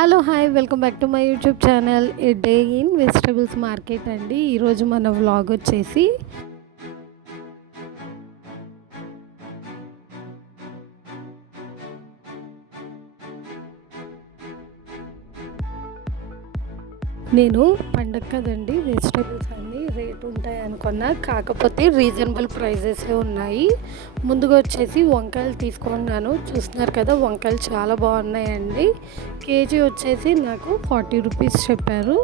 Hello hi welcome back to my YouTube channel A day in vegetables market అండి. ఈరోజు మన vlog వచ్చేసి నేను పండగ కదండి, వెజిటబుల్స్ అన్నీ రేట్ ఉంటాయి అనుకున్నా, కాకపోతే రీజనబుల్ ప్రైజెసే ఉన్నాయి. ముందుగా వచ్చేసి వంకాయలు తీసుకున్నాను. చూస్తున్నారు కదా, వంకాయలు చాలా బాగున్నాయండి. కేజీ వచ్చేసి నాకు 40 రూపీస్ చెప్పారు.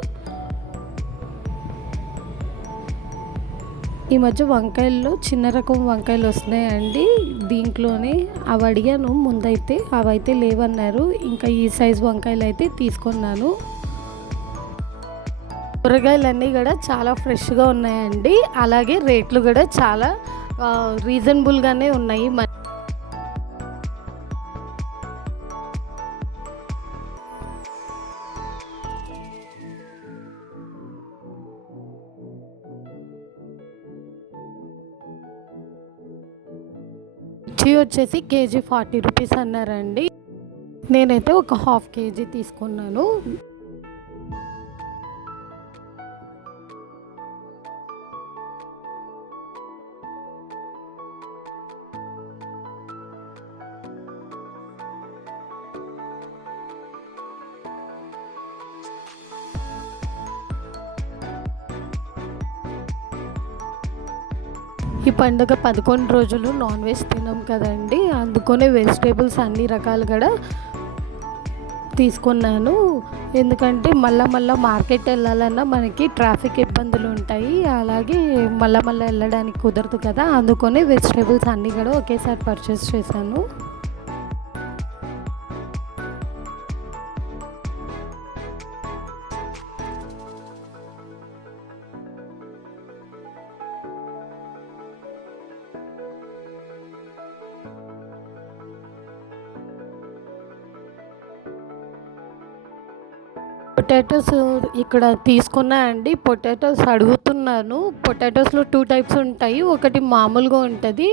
ఈ మధ్య వంకాయల్లో చిన్న రకం వంకాయలు వస్తున్నాయండి. దీంట్లోనే అవి అడిగాను ముందైతే, అవైతే లేవన్నారు. ఇంకా ఈ సైజు వంకాయలు అయితే తీసుకున్నాను. కూరగాయలన్నీ కూడా చాలా ఫ్రెష్గా ఉన్నాయండి. అలాగే రేట్లు కూడా చాలా రీజనబుల్గానే ఉన్నాయి. మిర్చి వచ్చేసి కేజీ 40 రూపీస్ అన్నారండి. నేనైతే ఒక హాఫ్ కేజీ తీసుకున్నాను. ఈ పండుగ 11 రోజులు నాన్ వెజ్ తినాం కదండి, అందుకనే వెజిటేబుల్స్ అన్ని రకాలు కూడా తీసుకున్నాను. ఎందుకంటే మళ్ళీ మార్కెట్ వెళ్ళాలన్నా మనకి ట్రాఫిక్ ఇబ్బందులు ఉంటాయి. అలాగే మళ్ళీ వెళ్ళడానికి కుదరదు కదా, అందుకనే వెజిటేబుల్స్ అన్నీ కూడా ఒకేసారి పర్చేస్ చేశాను. పొటాటోస్ ఇక్కడ తీసుకున్నా అండి. పొటాటోస్ అడుగుతున్నాను. పొటాటోస్లో 2 టైప్స్ ఉంటాయి. ఒకటి మామూలుగా ఉంటుంది,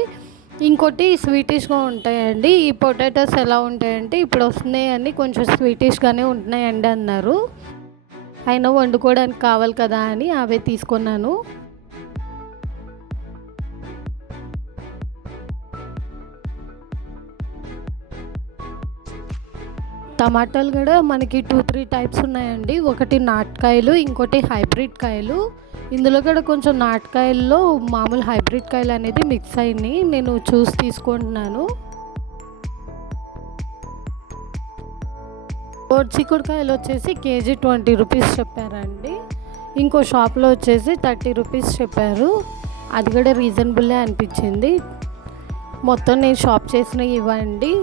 ఇంకోటి స్వీటిష్గా ఉంటాయండి. ఈ పొటాటోస్ ఎలా ఉంటాయంటే, ఇప్పుడు వస్తున్నాయని కొంచెం స్వీటిష్గానే ఉంటున్నాయండి అన్నారు. అయినా వండుకోవడానికి కావాలి కదా అని అవే తీసుకున్నాను. టమాటాలు కూడా మనకి 2-3 టైప్స్ ఉన్నాయండి. ఒకటి నాటుకాయలు, ఇంకోటి హైబ్రిడ్ కాయలు. ఇందులో కూడా కొంచెం నాటుకాయల్లో మామూలు హైబ్రిడ్ కాయలు అనేది మిక్స్ అయ్యి నేను చూసి తీసుకుంటున్నాను. చిక్కుడుకాయలు వచ్చేసి కేజీ 20 రూపీస్ చెప్పారండి. ఇంకో షాప్లో వచ్చేసి 30 రూపీస్ చెప్పారు. అది కూడా రీజనబుల్లే అనిపించింది. మొత్తం నేను షాప్ చేసినవి ఇవ్వండి.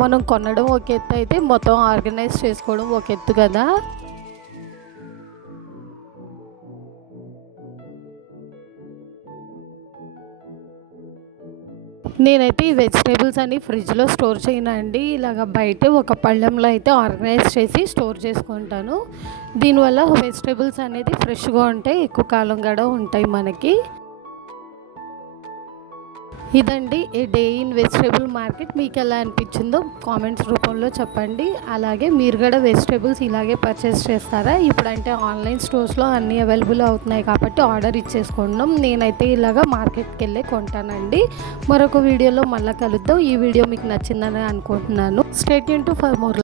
మనం కొనడం ఒక ఎత్తు అయితే మొత్తం ఆర్గనైజ్ చేసుకోవడం ఒక ఎత్తు కదా. నేనైతే ఈ వెజిటేబుల్స్ అన్ని ఫ్రిడ్జ్లో స్టోర్ చేయనండి. ఇలాగ బయట ఒక పళ్ళెంలో అయితే ఆర్గనైజ్ చేసి స్టోర్ చేసుకుంటాను. దీనివల్ల వెజిటేబుల్స్ అనేది ఫ్రెష్గా ఉంటాయి, ఎక్కువ కాలం కూడా ఉంటాయి మనకి. ఇదండి ఏ డే ఇన్ వెజిటేబుల్ మార్కెట్. మీకు ఎలా అనిపించిందో కామెంట్స్ రూపంలో చెప్పండి. అలాగే మీరు కూడా వెజిటేబుల్స్ ఇలాగే పర్చేస్ చేస్తారా? ఇప్పుడంటే ఆన్లైన్ స్టోర్స్లో అన్నీ అవైలబుల్ అవుతున్నాయి కాబట్టి ఆర్డర్ ఇచ్చేసుకున్నాం. నేనైతే ఇలాగా మార్కెట్కి వెళ్ళి కొంటానండి. మరొక వీడియోలో మళ్ళీ కలుద్దాం. ఈ వీడియో మీకు నచ్చిందని అనుకుంటున్నాను. Stay tune to for more.